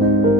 thank you